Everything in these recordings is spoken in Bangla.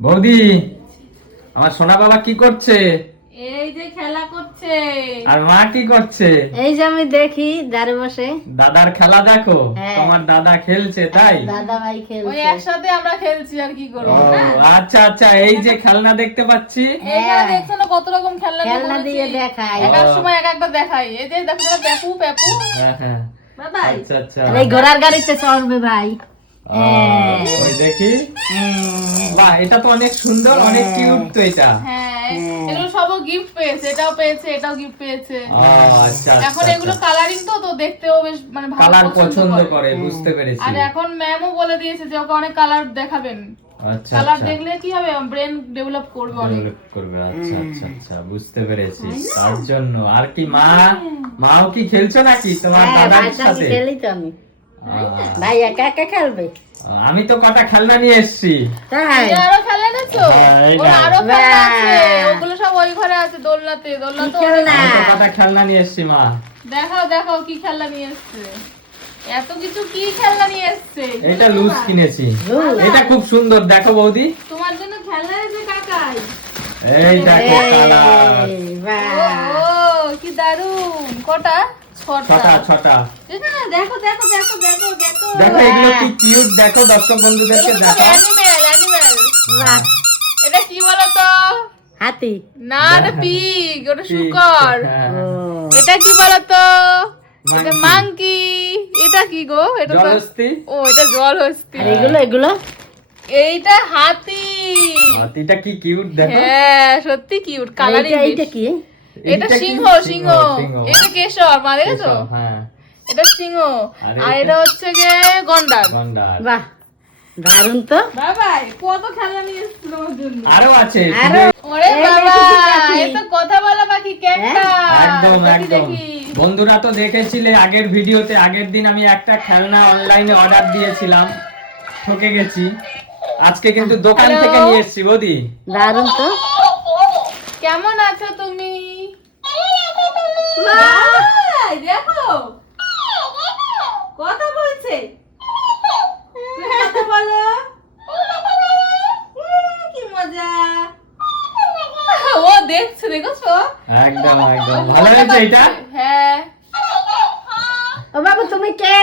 বৌদি, আমার সোনা বাবা কি করছে? এই যে খেলা করছে। আর মা কি করছে? এই যে আমি দেখি দাঁড়ে বসে দাদার খেলা দেখো। হ্যাঁ। তোমার দাদা খেলছে তাই? দাদা ভাই ওই খেলছে। একসাথে আমরা খেলছি আর কি ও, করবো না? আচ্ছা আচ্ছা, এই যে খেলনা দেখতে পাচ্ছি। এইখানে দেখছো না কত রকম খেলনা নিয়ে খেলনা বসেছি? দিয়ে দেখাই। এক এক সময় এক একটা দেখাই। এই যে দেখো না, পেপু পেপু হ্যাঁ হ্যাঁ, বাবা। আচ্ছা আচ্ছা। আর এই ঘোড়ার গাড়িতে চড়বে ভাই। ও, ওই দেখি। বাহ, এটা তো অনেক সুন্দর, অনেক কিউট তো এটা। হ্যাঁ, এগুলো সবও গিফট পেয়েছে, এটাও পেয়েছে, এটাও গিফট পেয়েছে। ও, আচ্ছা এখন আচ্ছা, এগুলো কালারিং তো তো দেখতেও বেশ মানে ভালো কালার পছন্দ করে, করে। বুঝতে পেরেছি। আর এখন ম্যামও বলে দিয়েছে যে ওকে অনেক কালার দেখাবেন। আচ্ছা কালার আচ্ছা, দেখলে কি হবে, ব্রেন ডেভেলপ করবে অনেক। ডেভেলপ করবে। আচ্ছা আচ্ছা আচ্ছা, বুঝতে পেরেছি। তার জন্য আর কি মাও কি খেলছো নাকি তোমার হ্যাঁ, দাদার ভাইয়ের সাথে সাথে? খেলি তো আমি। আহ, ভাই একা একা খেলবে আমি তো কটা খেলনা নিয়ে এসেছি। তাই? এই আরো খেলা এনেছো? হ্যাঁ, এই ওর নাও। আরো খেলা আছে। বাহ। ওগুলো সব ওই ঘরে আছে দোলনাতে। দোলনা তো কি খেলনা? অনেক- আমি তো কটা খেলনা নিয়ে এসেছি মা। দেখাও দেখাও কি খেলনা নিয়ে এসছে। এত কিছু কি খেলনা নিয়ে এসছে? এটা লুজ কিনেছি। লুজ? এটা খুব সুন্দর, দেখো বৌদি। তোমার জন্য খেলনা এনেছে কাকাই। এই দেখো কালার। এই, ও বাহ। কি দারুন। কটা? ছটা ছটা। দেখো না, দেখো দেখো দেখো দেখো দেখো। দেখো এগুলো কি কিউট, দেখো দর্শক বন্ধুদেরকে এগুলো সব দেখাও। Animal animal. বাহ। এটা কি বলো তো? হাতি। না, এটা পিগ, ওটা শুকর। হ্যাঁ, ও, এটা কি বলতো? এটা Monkey. মাংকি। এটা কি গো? এটা তো জলহস্তি। ও, এটা জলহস্তি। আর এগুলো এইটা হাতি। হাতিটা কি কিউট দেখো। হ্যাঁ, সত্যি কিউট। কালারিং। এইটা কি? এটা এইটা কি? সিংহ সিংহ। সিংহ। এটা কেশর, মা দেখেছো? এসব, হ্যাঁ, এটা সিংহ। আর আর এটা? এটা হচ্ছে গিয়ে গন্ডার। গন্ডার। বাহ, দারুন তো। বাবা, কত খেলনা নিয়ে এসেছি তোমার জন্য। আরো আছে। আরো ওরে এই বাবা, দেখি পাখি। এ তো কথা বলা পাখি, ক্যাকটাস। একদম দেখি, একদম। দেখি। বন্ধুরা তো দেখেছিলে আগের ভিডিওতে, আগের দিন আমি একটা খেলনা অনলাইনে অর্ডার দিয়েছিলাম, ঠকে গেছি। আজকে কিন্তু দোকান Hello? থেকে নিয়ে এসেছি বৌদি। দারুন তো। কেমন আছো তুমি? বাহ, দেখো কথা বলছে। তুমি কথা বলো। কি মজা। ও দেখছে, দেখছো? একদম একদম ভালো হয়েছে এটা। হ্যাঁ। ও বাবু তুমি কে?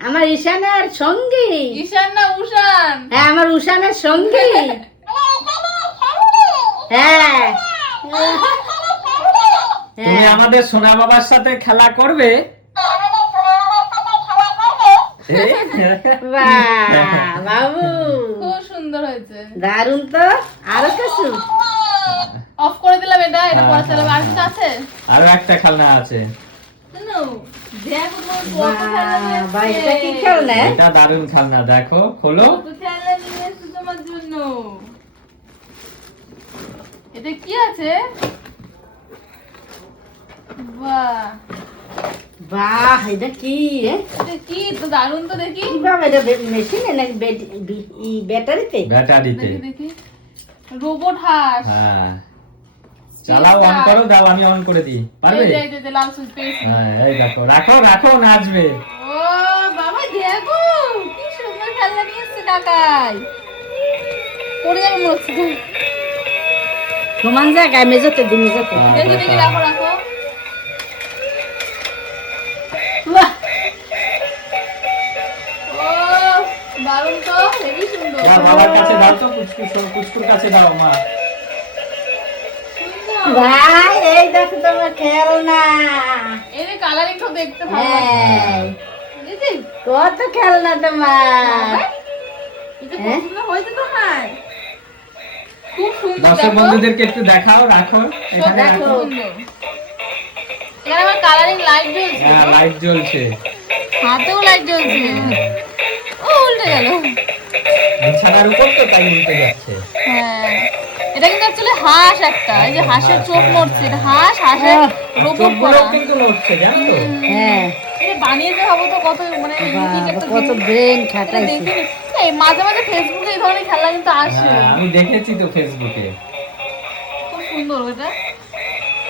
আমার ঈশানের সঙ্গী। ঈশান না উষান? হ্যাঁ, আমার উষানের সঙ্গী। হ্যাঁ। তুমি হ্যাঁ। আমাদের সোনা বাবার সাথে খেলা করবে? এই? বাহ, বাবু খুব সুন্দর হয়েছে। দারুন তো। আরো কিছু? অফ করে দিলাম এটা, এটা হ্যাঁ, পরে চালাবে। আর কিছু আছে? আরো একটা খেলনা আছে। শুনো, দেখো তোমার কত খেলনা নিয়ে বাহ, এসেছে। এটা কি খেলনা? এটা দারুণ খেলনা, দেখো খোলো। কত খেলনা নিয়ে এসেছে তোমার জন্য। এটা কি আছে? বাহ, বাহ, এটা কি? এটা কি তো দারুণ তো। দেখি কিভাবে এটা মেশিনে নাকি ব্যাটারিতে? ব্যাটারিতে। দেখি দেখি। রোবট হাঁস। হ্যাঁ, চালাও, অন করো, দাও আমি অন করে দিই। পারবে? এই যে, এই যে লাল সুইচ পেয়েছি। হ্যাঁ, এই দেখো, রাখো রাখো, নাচবে। ও বাবা, দেখো কি সুন্দর খেলনা নিয়ে এসেছে কাকাই। পড়ে যাবে মনে হচ্ছে। সমান জায়গায় মেজোতে দি মেজোতে। হ্যাঁ, দেখি দেখি, রাখো রাখো। বাহ, ও দারুণ তো, হেবি সুন্দর। যা বাবার কাছে দাও তো, পুচকুর কাছে দাও মা। সুন্দর। ভাই এই দেখো তোমার খেলনা। এই যে কালারিং তো দেখতে ভালো। হ্যাঁ, বুঝেছিস? কত খেলনা তোমার। এটা হ্যাঁ? পছন্দ হয়েছে তোমার? খুব সুন্দর। দর্শক দেখো। বন্ধুদেরকে একটু দেখাও, রাখো এখানে দেখো, রাখো। সুন্দর। এখানে আমার কালারিং লাইট জ্বলছে। হ্যাঁ, লাইট জ্বলছে। হাতেও লাইট জ্বলছে। ও উল্টে গেল। বিছানার উপর তো তাই উল্টে যাচ্ছে। হ্যাঁ, এটা কিন্তু অ্যাকচুয়ালি হাঁস একটা। এই যে হাঁসের চোখ নড়ছে, এটা হাঁস, হাঁসের রোবট চোখগুলো করা। কিন্তু নড়ছে, জানো তো? হ্যাঁ, এটা বানিয়েতে হবে তো কত মানে unique একটা কত জিনিস। ব্রেন এটা খাটাইছে। দেখিনি। এই মাঝে মাঝে ফেসবুকে এই ধরনের খেলা কিন্তু আসে। হ্যাঁ, আমি দেখেছি তো ফেসবুকে। খুব সুন্দর এটা।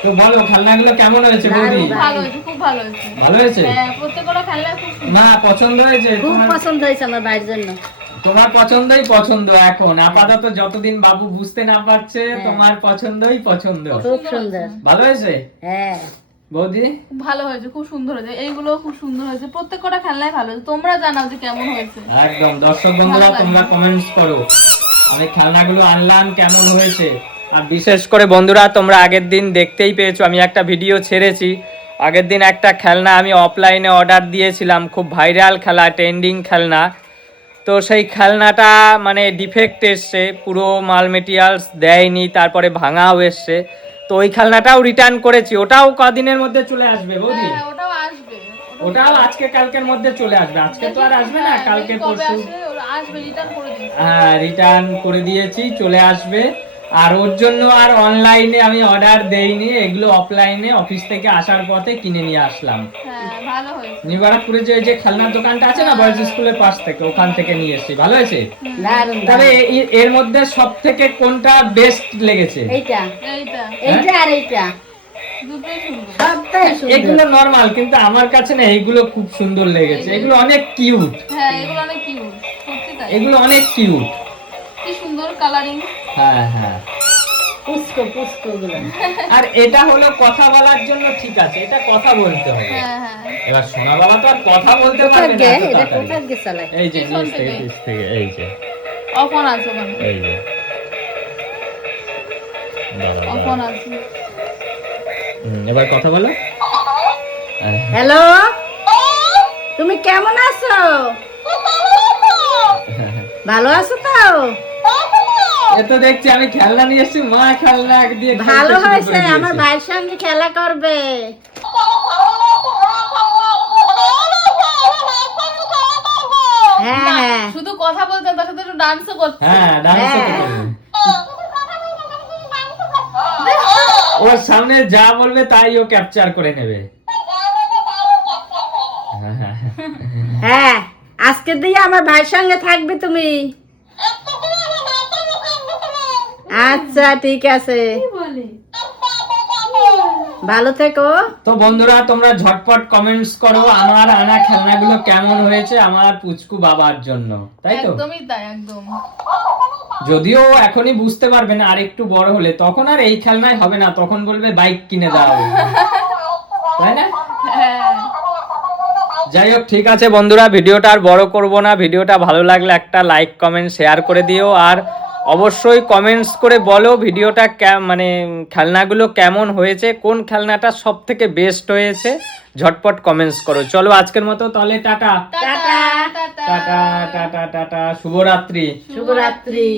তো বলো খেলনাগুলো কেমন হয়েছে বৌদি? খুব ভালো হয়েছে, খুব ভালো হয়েছে। ভালো হয়েছে? হ্যাঁ, প্রত্যেকটা খেলা খুব সুন্দর। না, পছন্দ হয়েছে খুব তোমার? পছন্দ হয়েছে আমার ভাইয়ের জন্য। তোমার পছন্দই পছন্দ এখন আপাতত, যতদিন বাবু বুঝতে না পারছে তোমার পছন্দই পছন্দ। খুব সুন্দর। ভালো হয়েছে হ্যাঁ বৌদি? খুব ভালো হয়েছে, খুব সুন্দর হয়েছে, এইগুলো খুব সুন্দর হয়েছে, প্রত্যেকটা খেলনাই ভালো হয়েছে। তোমরা জানাও যে কেমন হয়েছে। একদম দর্শক বন্ধুরা তোমরা কমেন্টস করো আমি খেলনাগুলো আনলাম কেমন হয়েছে। আর বিশেষ করে বন্ধুরা তোমরা আগের দিন দেখতেই পেয়েছো, আমি একটা ভিডিও ছেড়েছি। আগের দিন একটা খেলনা আমি অফলাইনে অর্ডার দিয়েছিলাম, খুব ভাইরাল খেলা, ট্রেন্ডিং খেলনা। তো সেই খেলনাটা মানে ডিফেক্ট এসছে, পুরো মাল মেটেরিয়ালস দেয়নি, তারপরে ভাঙাও এসছে। তো ওই খেলনাটাও রিটার্ন করেছি, ওটাও কদিনের মধ্যে চলে আসবে বৌদি? হ্যাঁ, ওটাও আসবে, ওটাও আজকে কালকের মধ্যে চলে আসবে। আজকে তো আর আসবে না, কালকে কবে পরশু। আসে ওরা আসবে, রিটার্ন করে দিই। হ্যাঁ রিটার্ন করে দিয়েছি, চলে আসবে। আর ওর জন্য আর অনলাইনে আমি অর্ডার দেইনি, এগুলো অফলাইনে অফিস থেকে আসার পথে কিনে নিয়ে আসলাম। হ্যাঁ ভালো হয়েছে। নিউ ব্যারাকপুরে যে যে খেলনার দোকানটা আছে না বয়েজ স্কুলের পাশ থেকে, ওখান থেকে নিয়ে এসেছি। ভালো হয়েছে? দারুণ তবে এর মধ্যে সব থেকে কোনটা বেস্ট লেগেছে? এইটা এইটা এইটা আর এইটা দুটোই সুন্দর। সবটাই সুন্দর। এগুলো নরমাল, কিন্তু আমার কাছে না এইগুলো খুব সুন্দর লেগেছে। এগুলো অনেক কিউট, হ্যাঁ এগুলো অনেক কিউট, সত্যি তাই। এগুলো অনেক কিউট। কি সুন্দর কালারিং। হ্যাঁ হ্যাঁ। পুষ্প গুলো। আর এটা হলো কথা বলার জন্য, ঠিক আছে, এটা কথা বলতে হবে। হ্যাঁ হ্যাঁ এবার সোনা বাবা তো আর কথা বলতে কোথায় পারবে না গে এত এটা তাড়াতাড়ি। কোথায় গে চালায়? এই যে পিছন নিচ থেকে, থেকে। নিচ থেকে, এই যে অফন আছে ওখানে, এই যে দাঁড়া, অফন দাঁড়া। আছে। এবার কথা বলো। হ্যালো, তুমি কেমন আছো? ভালো আছো তো? এ তো দেখছি আমি খেলনা নিয়ে এসেছি, মা খেলনা দিয়ে খেলতে ভালো শুরু করে হয়েছে, দিয়েছে। আমার ভাইয়ের সঙ্গে খেলা করবে। হ্যাঁ না, হ্যাঁ শুধু কথা বলতে তার সাথে একটু ডান্সও করছে। হ্যাঁ ডান্স হ্যাঁ। ওর সামনে যা বলবে তাই ও ক্যাপচার করে নেবে। হ্যাঁ, আজকে দিয়ে আমার ভাইয়ের সঙ্গে থাকবে তুমি। আচ্ছা ঠিক আছে, কি বলে? ভালো থেকো। তো বন্ধুরা তোমরা ঝটপট কমেন্টস করো আমার আনা খেলনাগুলো কেমন হয়েছে আমার পুচকু বাবার জন্য, তাই তো? একদমই তাই, একদম। যদিও এখনই বুঝতে পারবে না, আর একটু বড় হলে তখন আর এই খেলনাই হবে না, তখন বলবে বাইক কিনে দাও, তাই না? হ্যাঁ যাই হোক, ঠিক আছে বন্ধুরা, ভিডিওটা আর বড় করব না। ভিডিওটা ভালো লাগলে একটা লাইক কমেন্ট শেয়ার করে দিও, আর অবশ্যই কমেন্টস করে বলো ভিডিওটা মানে খেলনাগুলো কেমন হয়েছে, কোন খেলনাটা সব থেকে বেস্ট হয়েছে, ঝটপট কমেন্টস করো। চলো আজকের মতো তাহলে tata tata tata. Tata tata tata tata, শুভরাত্রি। শুভরাত্রি।